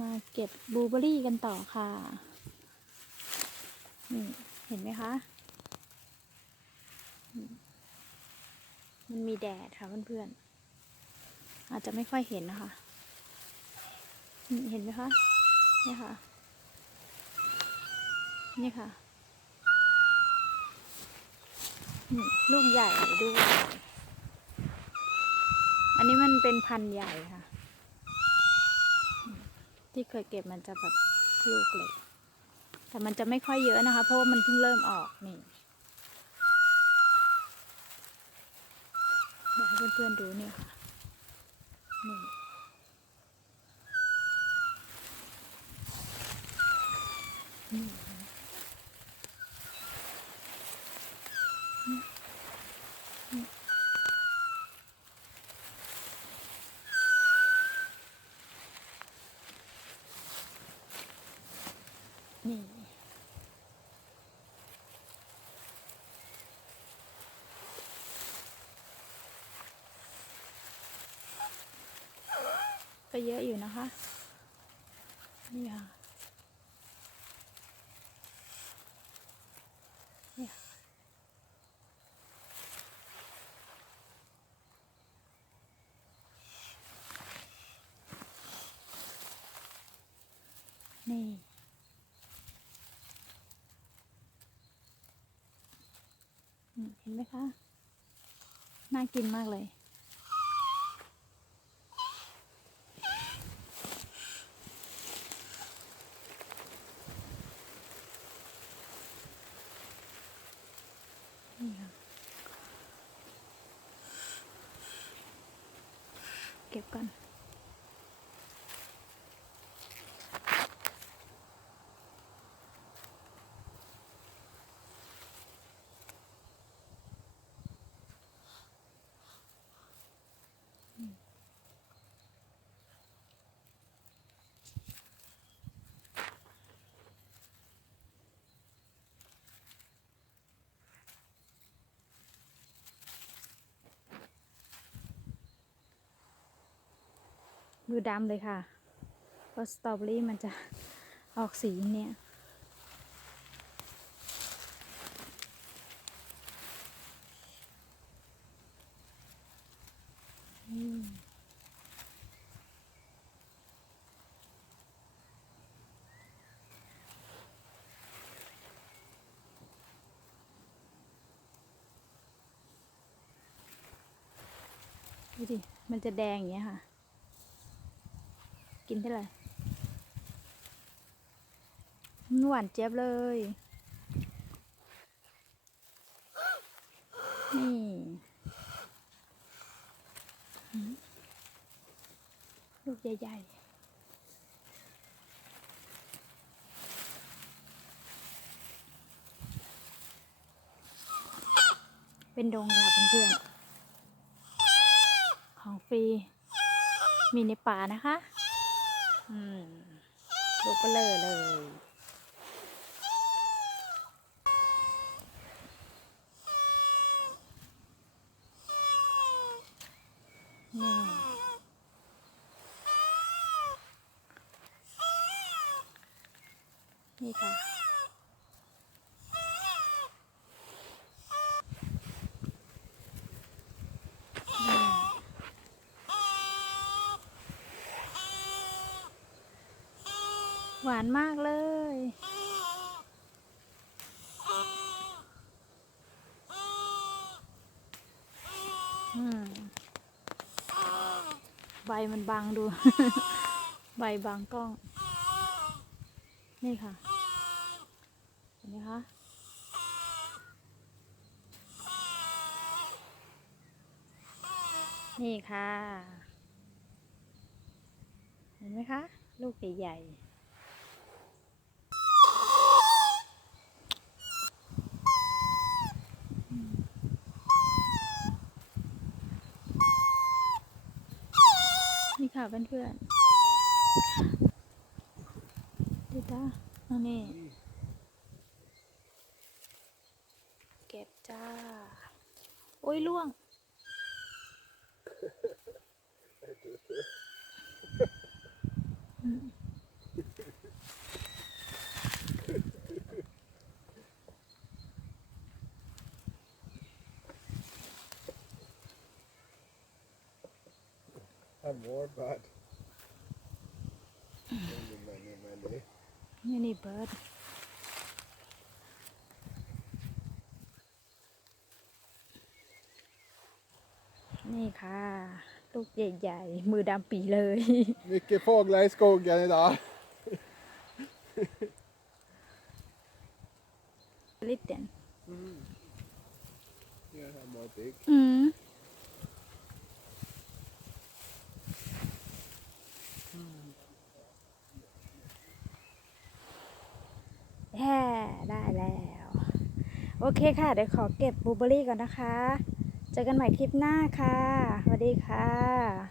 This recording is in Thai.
มาเก็บบลูเบอรี่กันต่อค่ะ นี่เห็นไหมคะ มันมีแดดค่ะเพื่อนๆ อาจจะไม่ค่อยเห็นนะคะ เห็นไหมคะ นี่ค่ะ นี่ค่ะ ลูกใหญ่ด้วย อันนี้มันเป็นพันธุ์ใหญ่ค่ะ ที่เคยเก็บมันจะแบบลูกเล็ก แต่มันจะไม่ค่อยเยอะนะคะ เพราะว่ามันเพิ่งเริ่มออกนี่เดี๋ยวให้เพื่อนๆดูเนี่ยค่ะนี่นี่ นี่ ก็เยอะอยู่นะคะ นี่ค่ะนี่ค่ะนี่ อืม เห็นไหมคะ น่ากินมากเลย นี่ค่ะ เก็บกัน มือดำเลยค่ะเพราะสตรอเบอรี่มันจะออกสีเนี่ยดูดิ มันจะแดงอย่างเงี้ยค่ะ กินได้เลยมันหวานเจี๊ยบเลย นี่ลูกใหญ่ๆเป็นดงค่ะเพื่อนๆของฟรี มีในป่านะคะ อืมลูกก็เลอเลยนี่นี่ค่ะ หวานมากเลยใบมันบังดู ใบบังกล้อง นี่ค่ะ เห็นไหมคะนี่ค่ะ เห็นไหมคะ ลูกใหญ่ๆ ค่ะเพื่อนๆดีจ้าอันนี้เก็บจ้า โอ้ยล่วงอื ม more, but many, many, many. นี่นี่เบิร์ดนี่ค่ะลูกใหญ่ๆมือดำปีเลย Mycket fåglar i skogen idag. ลิตเตน Here har man big. อืมแย่ได้แล้ว โอเคค่ะ เดี๋ยวขอเก็บบลูเบอรี่ก่อนนะคะ เจอกันใหม่คลิปหน้าค่ะ สวัสดีค่ะ